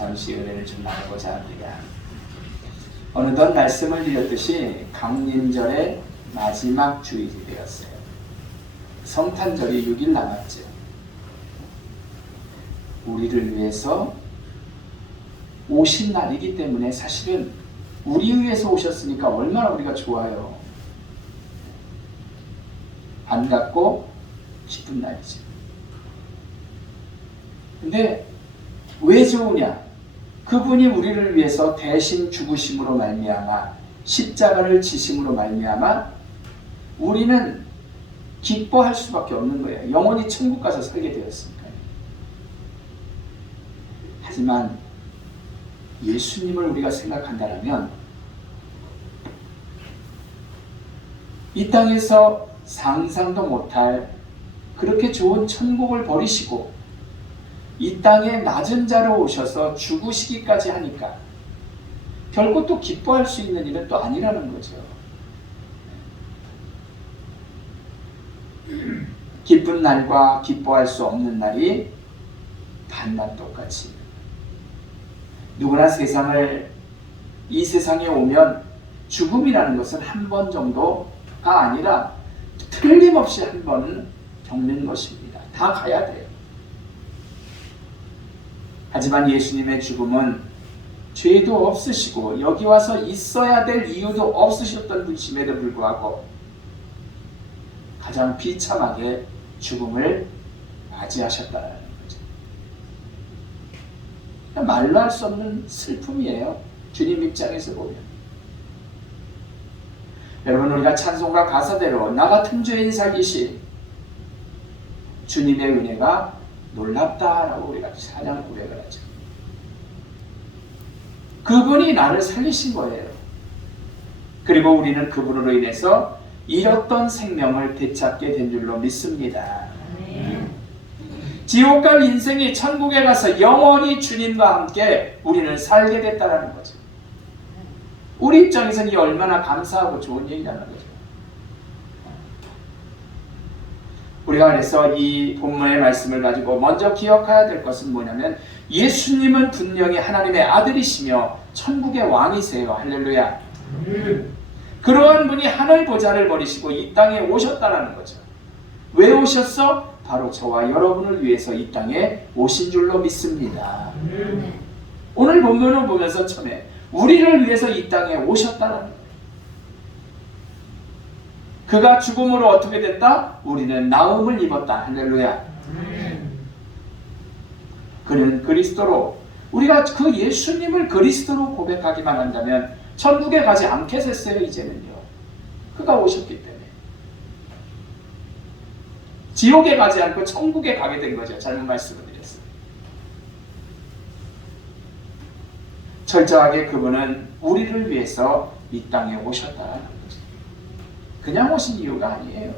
잠시 은혜를 좀 나누고자 합니다. 어느덧 말씀을 드렸듯이 강림절의 마지막 주일이 되었어요. 성탄절이 6일 남았죠. 우리를 위해서 오신 날이기 때문에 사실은 우리 위해서 오셨으니까 얼마나 우리가 좋아요. 반갑고 기쁜 날이죠. 근데 왜 좋으냐? 그분이 우리를 위해서 대신 죽으심으로 말미암아 십자가를 지심으로 말미암아 우리는 기뻐할 수밖에 없는 거예요. 영원히 천국 가서 살게 되었으니까요. 하지만 예수님을 우리가 생각한다면 이 땅에서 상상도 못할 그렇게 좋은 천국을 버리시고 이 땅에 낮은 자로 오셔서 죽으시기까지 하니까 결코 또 기뻐할 수 있는 일은 또 아니라는 거죠. 기쁜 날과 기뻐할 수 없는 날이 반만 똑같이. 누구나 이 세상에 오면 죽음이라는 것은 한 번 정도가 아니라 틀림없이 한 번은 겪는 것입니다. 다 가야 돼요. 하지만 예수님의 죽음은 죄도 없으시고 여기 와서 있어야 될 이유도 없으셨던 분임에도 불구하고 가장 비참하게 죽음을 맞이하셨다는 거죠. 말로 할 수 없는 슬픔이에요. 주님 입장에서 보면. 여러분, 우리가 찬송가 가사대로 나 같은 죄인 살기시 주님의 은혜가 놀랍다라고 우리가 찬양 고백을 하죠. 그분이 나를 살리신 거예요. 그리고 우리는 그분으로 인해서 잃었던 생명을 되찾게 된 줄로 믿습니다. 지옥 갈 인생이 천국에 가서 영원히 주님과 함께 우리는 살게 됐다는 거죠. 우리 입장에서는 이 얼마나 감사하고 좋은 일이라는 거죠. 우리가 그래서 이 본문의 말씀을 가지고 먼저 기억해야 될 것은 뭐냐면 예수님은 분명히 하나님의 아들이시며 천국의 왕이세요. 할렐루야. 그러한 분이 하늘 보좌를 버리시고 이 땅에 오셨다는 거죠. 왜 오셨어? 바로 저와 여러분을 위해서 이 땅에 오신 줄로 믿습니다. 오늘 본문을 보면서 처음에 우리를 위해서 이 땅에 오셨다는 거예요. 그가 죽음으로 어떻게 됐다? 우리는 나음을 입었다. 할렐루야. 그는 그리스도로, 우리가 그 예수님을 그리스도로 고백하기만 한다면 천국에 가지 않게 됐어요. 이제는요. 그가 오셨기 때문에 지옥에 가지 않고 천국에 가게 된 거죠. 잘못 말씀을 드렸어요. 철저하게 그분은 우리를 위해서 이 땅에 오셨다는 거죠. 그냥 오신 이유가 아니에요.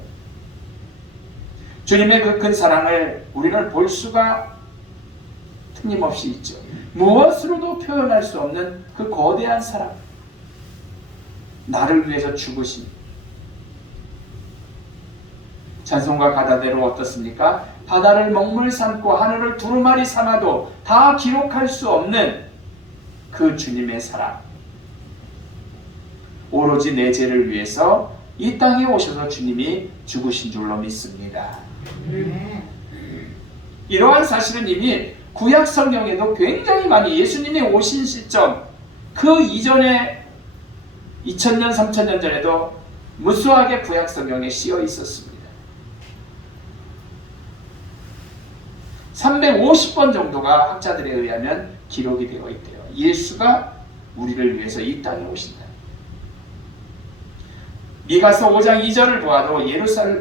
주님의 그 큰 사랑을 우리는 볼 수가 틀림없이 있죠. 무엇으로도 표현할 수 없는 그 거대한 사랑, 나를 위해서 죽으신. 찬송가 가다대로 어떻습니까? 바다를 먹물 삼고 하늘을 두루마리 삼아도 다 기록할 수 없는 그 주님의 사랑. 오로지 내 죄를 위해서 이 땅에 오셔서 주님이 죽으신 줄로 믿습니다. 이러한 사실은 이미 구약 성경에도 굉장히 많이 예수님이 오신 시점, 그 이전에 2000년, 3000년 전에도 무수하게 구약 성경에 씌어 있었습니다. 350번 정도가 학자들에 의하면 기록이 되어 있대요. 예수가 우리를 위해서 이 땅에 오신다. 미가서 5장 2절을 보아도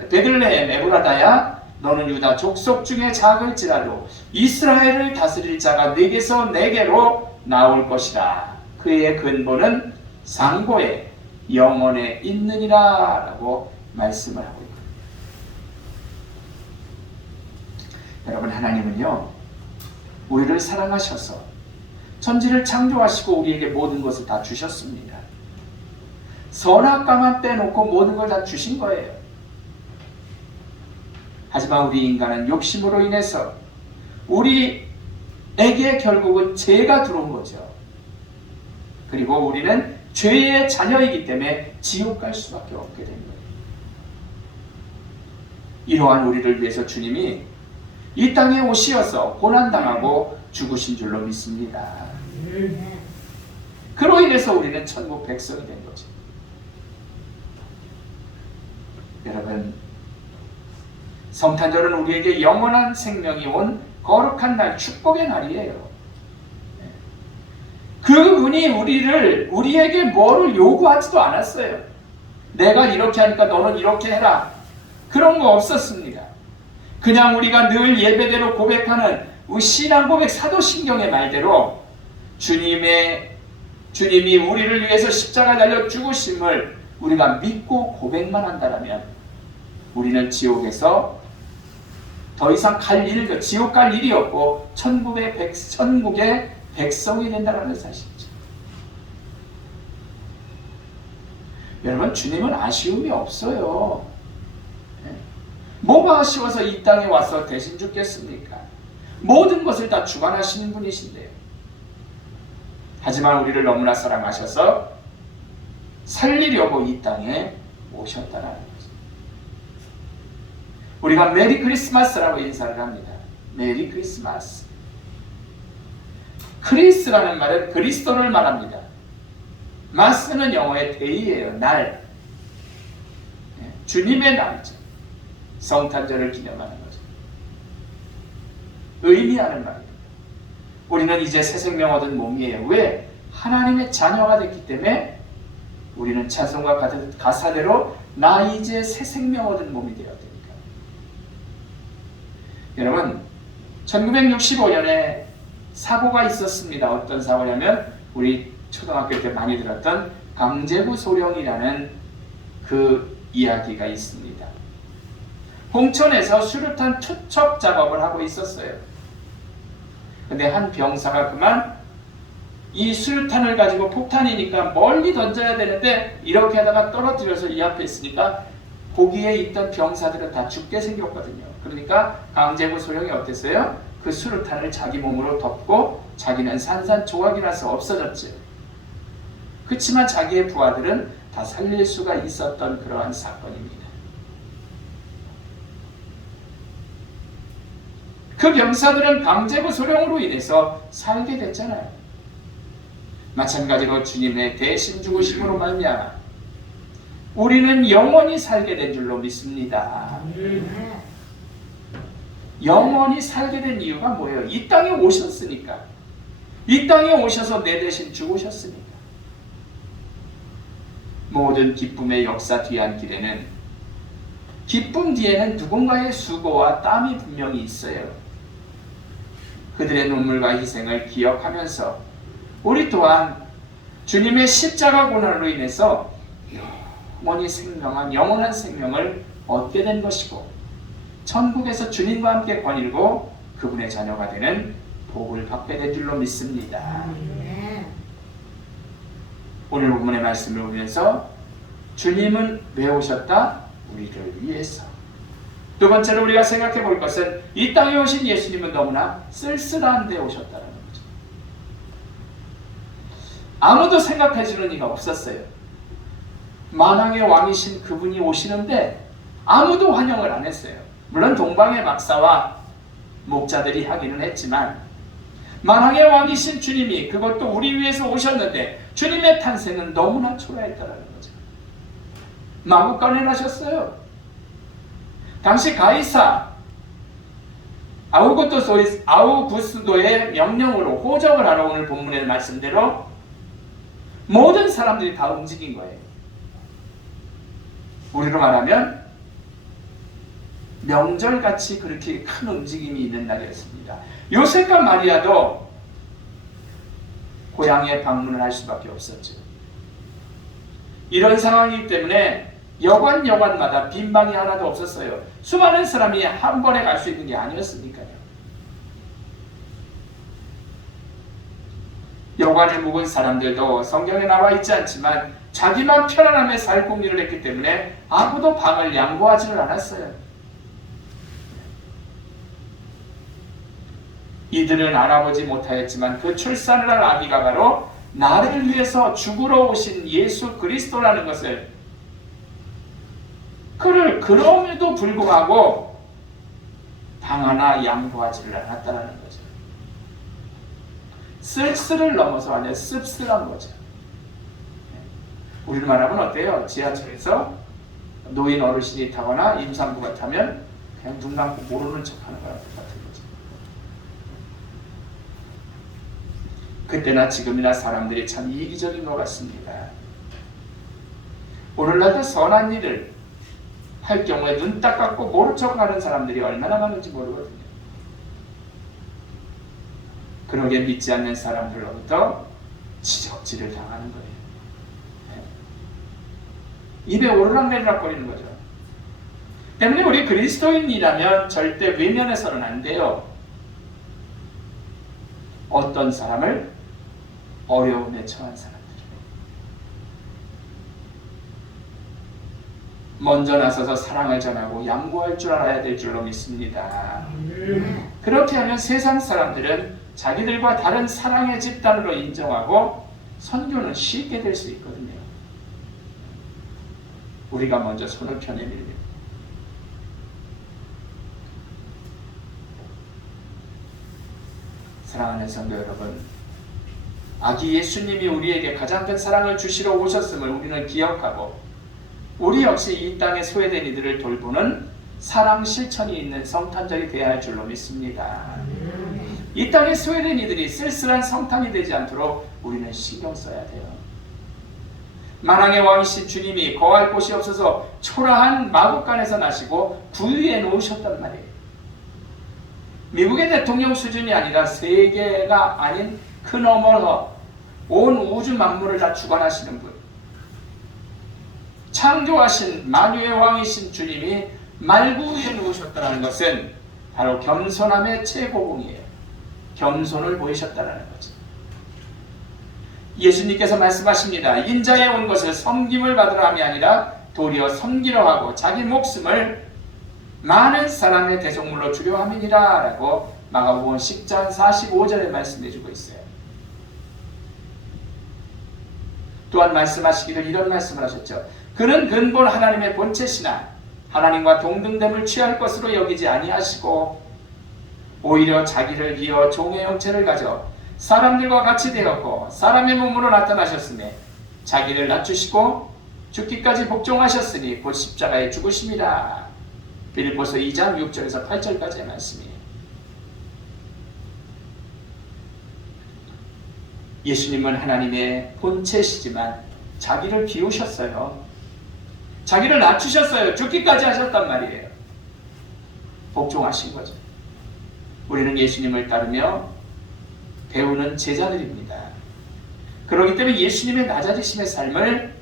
베들레헴 에브라다야 너는 유다 족속 중에 작을지라도 이스라엘을 다스릴 자가 네게서 네게로 나올 것이다. 그의 근본은 상고에 영원에 있느니라 라고 말씀을 하고 있습니다. 여러분, 하나님은요 우리를 사랑하셔서 천지를 창조하시고 우리에게 모든 것을 다 주셨습니다. 선악과만 빼놓고 모든 걸 다 주신 거예요. 하지만 우리 인간은 욕심으로 인해서 우리의 에게 결국은 죄가 들어온 거죠. 그리고 우리는 죄의 자녀이기 때문에 지옥 갈 수밖에 없게 된 거예요. 이러한 우리를 위해서 주님이 이 땅에 오시어서 고난당하고 죽으신 줄로 믿습니다. 그로 인해서 우리는 천국 백성이 된 거죠. 여러분, 성탄절은 우리에게 영원한 생명이 온 거룩한 날, 축복의 날이에요. 그분이 우리에게 뭐를 요구하지도 않았어요. 내가 이렇게 하니까 너는 이렇게 해라. 그런 거 없었습니다. 그냥 우리가 늘 예배대로 고백하는 신앙 고백 사도신경의 말대로 주님이 우리를 위해서 십자가 달려 죽으심을 우리가 믿고 고백만 한다면 우리는 지옥에서 더 이상 지옥 갈 일이 없고 천국의 백성이 된다는 사실이죠. 여러분, 주님은 아쉬움이 없어요. 뭐가 아쉬워서 이 땅에 와서 대신 죽겠습니까? 모든 것을 다 주관하시는 분이신데요. 하지만 우리를 너무나 사랑하셔서 살리려고 이 땅에 오셨다는 거죠. 우리가 메리 크리스마스라고 인사를 합니다. 메리 크리스마스. 크리스라는 말은 그리스도를 말합니다. 마스는 영어의 데이예요. 날. 주님의 날이죠. 성탄절을 기념하는 거죠. 의미하는 말입니다. 우리는 이제 새 생명 얻은 몸이에요. 왜? 하나님의 자녀가 됐기 때문에 우리는 찬송과 가사대로 나 이제 새 생명 얻은 몸이 되어야 되니까. 여러분, 1965년에 사고가 있었습니다. 어떤 사고냐면 우리 초등학교 때 많이 들었던 강제구 소령이라는 그 이야기가 있습니다. 홍천에서 수류탄 투척 작업을 하고 있었어요. 근데 한 병사가 그만 이 수류탄을 가지고 폭탄이니까 멀리 던져야 되는데 이렇게 하다가 떨어뜨려서 이 앞에 있으니까 거기에 있던 병사들은 다 죽게 생겼거든요. 그러니까 강제구 소령이 어땠어요? 그 수류탄을 자기 몸으로 덮고 자기는 산산조각이 나서 없어졌죠. 그렇지만 자기의 부하들은 다 살릴 수가 있었던 그러한 사건입니다. 그 병사들은 강제구 소령으로 인해서 살게 됐잖아요. 마찬가지로 주님의 대신 죽으심으로 말미암아 우리는 영원히 살게 된 줄로 믿습니다. 영원히 살게 된 이유가 뭐예요? 이 땅에 오셨으니까. 이 땅에 오셔서 내 대신 죽으셨으니까. 모든 기쁨의 역사 뒤안길에는 기쁨 뒤에는 누군가의 수고와 땀이 분명히 있어요. 그들의 눈물과 희생을 기억하면서 우리 또한 주님의 십자가 고난으로 인해서 영원한 생명을 얻게 된 것이고 천국에서 주님과 함께 거닐고 그분의 자녀가 되는 복을 받게 된 줄로 믿습니다. 오늘 본문의 말씀을 보면서 주님은 왜 오셨다? 우리를 위해서. 두 번째로 우리가 생각해 볼 것은 이 땅에 오신 예수님은 너무나 쓸쓸한 데 오셨다는 거죠. 아무도 생각해 주는 이가 없었어요. 만왕의 왕이신 그분이 오시는데 아무도 환영을 안 했어요. 물론 동방의 박사와 목자들이 하기는 했지만 만왕의 왕이신 주님이 그것도 우리 위해서 오셨는데 주님의 탄생은 너무나 초라했다는 거죠. 마구 꺼내나셨어요. 당시 가이사 아우구스도의 명령으로 호적을 하러 오늘 본문의 말씀대로 모든 사람들이 다 움직인 거예요. 우리로 말하면 명절같이 그렇게 큰 움직임이 있는 날이었습니다. 요셉과 마리아도 고향에 방문을 할 수밖에 없었죠. 이런 상황이기 때문에 여관마다 빈 방이 하나도 없었어요. 수많은 사람이 한 번에 갈 수 있는 게 아니었으니까요. 여관을 묵은 사람들도 성경에 나와 있지 않지만 자기만 편안함에 살 공리를 했기 때문에 아무도 방을 양보하지를 않았어요. 이들은 알아보지 못하였지만 그 출산을 할 아기가 바로 나를 위해서 죽으러 오신 예수 그리스도라는 것을, 그를 그럼에도 불구하고 방 하나 양보하지를 않았다는 거죠. 쓸쓸을 넘어서 아니라 씁쓸한 거죠. 우리를 말하면 어때요? 지하철에서 노인 어르신이 타거나 임산부가 타면 그냥 눈 감고 모르는 척하는 거랑 똑같은 거죠. 그때나 지금이나 사람들이 참 이기적인 것 같습니다. 오늘날도 선한 일을 할 경우에 눈 딱 감고 모른 척하는 사람들이 얼마나 많은지 모르거든요. 그러게 믿지 않는 사람들로부터 지적질을 당하는 거예요. 입에 오르락내리락 거리는 거죠. 때문에 우리 그리스도인이라면 절대 외면해서는 안 돼요. 어떤 사람을? 어려움에 처한 사람들. 먼저 나서서 사랑을 전하고 양보할 줄 알아야 될 줄로 믿습니다. 그렇게 하면 세상 사람들은 자기들과 다른 사랑의 집단으로 인정하고 선교는 쉽게 될 수 있거든요. 우리가 먼저 손을 펴내밀면. 사랑하는 성도 여러분, 아기 예수님이 우리에게 가장 큰 사랑을 주시러 오셨음을 우리는 기억하고, 우리 역시 이 땅에 소외된 이들을 돌보는 사랑 실천이 있는 성탄절이 되어야 할 줄로 믿습니다. 이 땅에 소외된 이들이 쓸쓸한 성탄이 되지 않도록 우리는 신경 써야 돼요. 만왕의 왕이신 주님이 거할 곳이 없어서 초라한 마국간에서 나시고 구유에 놓으셨단 말이에요. 미국의 대통령 수준이 아니라 세계가 아닌 그 너머서 온 우주 만물을 다 주관하시는 분, 창조하신 만유의 왕이신 주님이 말구유에 누우셨다는 것은 바로 겸손함의 최고봉이에요. 겸손을 보이셨다는 거죠. 예수님께서 말씀하십니다. 인자에 온 것을 섬김을 받으라 함이 아니라 도리어 섬기려 하고 자기 목숨을 많은 사람의 대속물로 주려 함이니라 라고 마가복음 10장 45절에 말씀해주고 있어요. 또한 말씀하시기를 이런 말씀을 하셨죠. 그는 근본 하나님의 본체시나 하나님과 동등됨을 취할 것으로 여기지 아니하시고 오히려 자기를 비어 종의 형체를 가져 사람들과 같이 되었고 사람의 몸으로 나타나셨으며 자기를 낮추시고 죽기까지 복종하셨으니 곧 십자가에 죽으심이라. 빌립보서 2장 6절에서 8절까지의 말씀이에요. 예수님은 하나님의 본체시지만 자기를 비우셨어요. 자기를 낮추셨어요. 죽기까지 하셨단 말이에요. 복종하신 거죠. 우리는 예수님을 따르며 배우는 제자들입니다. 그렇기 때문에 예수님의 낮아지심의 삶을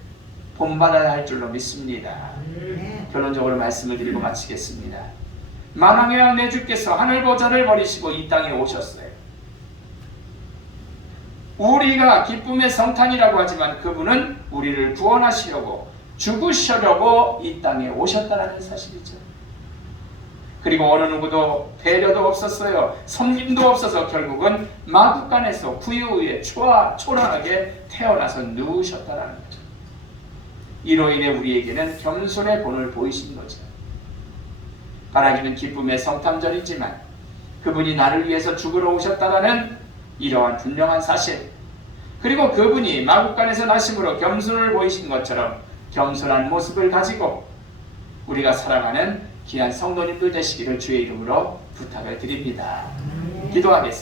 본받아야 할 줄로 믿습니다. 결론적으로 말씀을 드리고 마치겠습니다. 만왕의 왕 내 주께서 하늘 보좌를 버리시고 이 땅에 오셨어요. 우리가 기쁨의 성탄이라고 하지만 그분은 우리를 구원하시려고 죽으시려고 이 땅에 오셨다는 사실이죠. 그리고 어느 누구도 배려도 없었어요. 섬김도 없어서 결국은 마국간에서 구유 위에 초라하게 태어나서 누우셨다는 거죠. 이로 인해 우리에게는 겸손의 본을 보이신 거죠. 하나님은 기쁨의 성탄절이지만 그분이 나를 위해서 죽으러 오셨다는 이러한 분명한 사실, 그리고 그분이 마국간에서 나심으로 겸손을 보이신 것처럼 겸손한 모습을 가지고 우리가 살아가는 귀한 성도님들 되시기를 주의 이름으로 부탁을 드립니다. 기도하겠습니다.